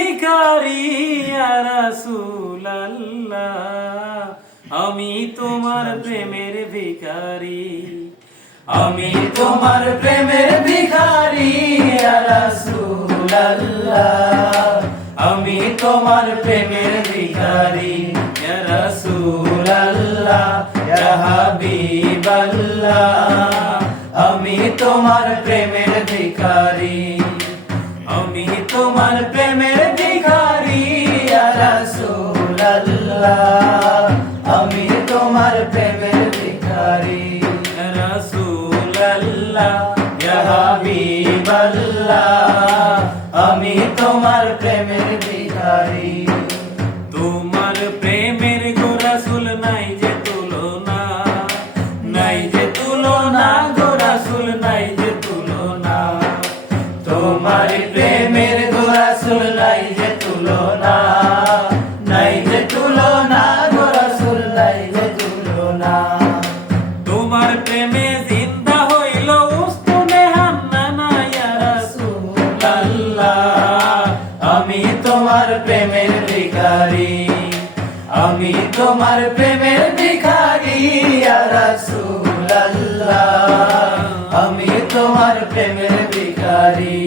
ভিখারি ইয়া রাসূলুল্লাহ, আমি তোমার প্রেমের ভিখারি, আমি তোমার প্রেমের ভিখারি ইয়া রাসূলুল্লাহ, আমি তোমার প্রেমের ভিখারি ইয়া রাসূলুল্লাহ, ইয়া হাবিবাল্লাহ, আমি তোমার প্রেমের ভিখারি, আমি তোমার প্রেমের ভিখারি ইয়া রাসূলুল্লাহ, আমি তোমার প্রেমের ভিখারি ইয়া রাসূলুল্লাহ, ইয়া হাবিবাল্লাহ, আমি তোমার প্রেমের ভিখারি। তোমার প্রেমের গো রাসূল নাই যে তুলনা, নাই যে তুলনা গো রাসূল, নাই যে তুলনা। তোমার প্রেমের গো রাসূল নাই যে তুলনা, নাই যে তুলনা গো রাসূল, নাই যে তুলনা। তোমার প্রেমে জিন্দা হইল উস্তুনে হান্নানা ইয়া রাসূলুল্লাহ, আমি তোমার প্রেমের ভিখারি, আমি তোমার প্রেমের ভিখারি ইয়া রাসূলুল্লাহ, আমি তোমার প্রেমের ভিখারি।